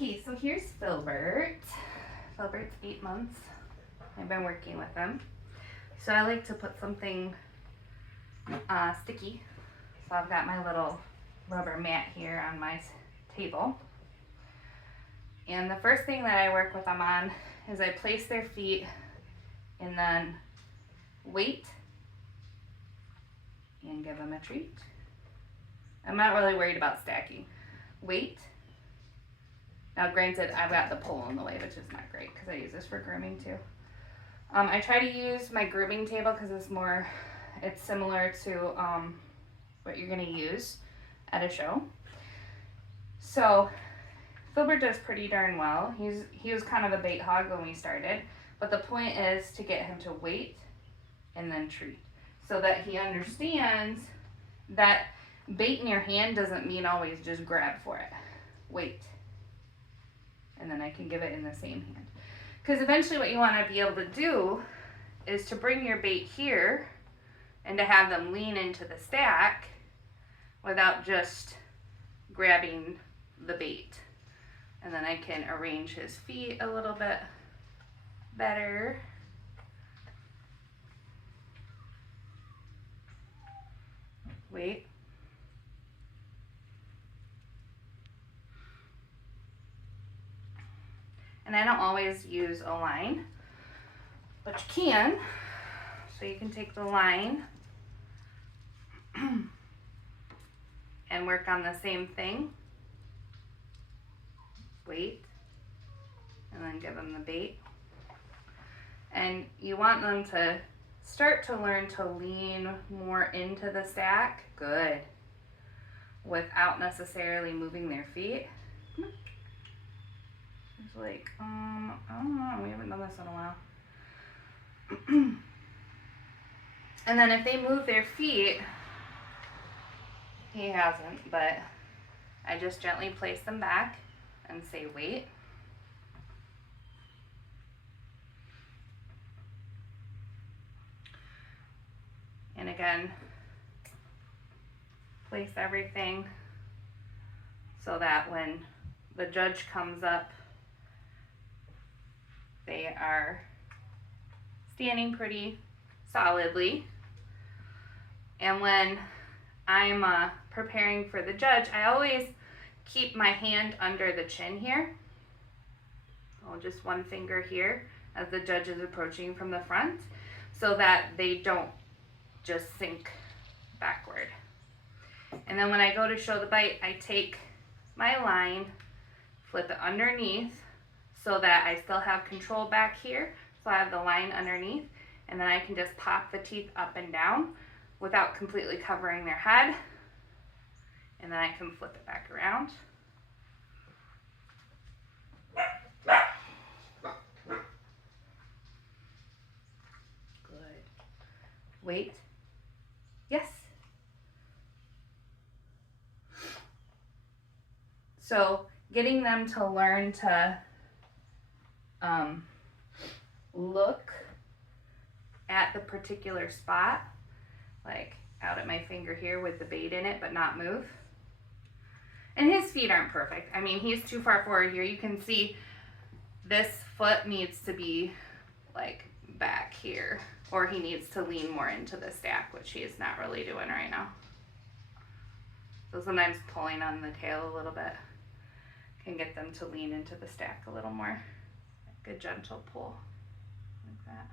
Okay, so here's Filbert. Filbert's 8 months. I've been working with him. So I like to put something sticky. So I've got my little rubber mat here on my table. And the first thing that I work with them on is I place their feet and then wait and give them a treat. I'm not really worried about stacking. Wait. Now granted, I've got the pole in the way, which is not great because I use this for grooming too. I try to use my grooming table because it's similar to what you're gonna use at a show. So Filbert does pretty darn well. He was kind of a bait hog when we started, but the point is to get him to wait and then treat so that he understands that bait in your hand doesn't mean always just grab for it. Wait. And then I can give it in the same hand. Because eventually what you want to be able to do is to bring your bait here and to have them lean into the stack without just grabbing the bait. And then I can arrange his feet a little bit better. Wait. And I don't always use a line, but you can. So you can take the line and work on the same thing. Wait, and then give them the bait. And you want them to start to learn to lean more into the stack, good, without necessarily moving their feet. It's like, I don't know, we haven't done this in a while. And then if they move their feet, he hasn't, but I just gently place them back and say wait. And again, place everything so that when the judge comes up, they are standing pretty solidly. And when I'm preparing for the judge, I always keep my hand under the chin here. Just one finger here as the judge is approaching from the front so that they don't just sink backward. And then when I go to show the bite, I take my line, flip it underneath so that I still have control back here. So I have the line underneath, and then I can just pop the teeth up and down without completely covering their head. And then I can flip it back around. Good. Wait. Yes. So getting them to learn to look at the particular spot, like out at my finger here with the bait in it, but not move. And his feet aren't perfect. I mean, he's too far forward here. You can see this foot needs to be like back here, or he needs to lean more into the stack, which he is not really doing right now. So sometimes pulling on the tail a little bit can get them to lean into the stack a little more. Like a gentle pull, like that.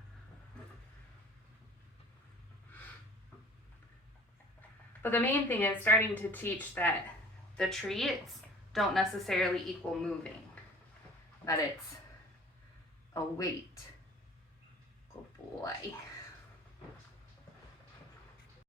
But the main thing is starting to teach that the treats don't necessarily equal moving, that it's a wait. Good boy.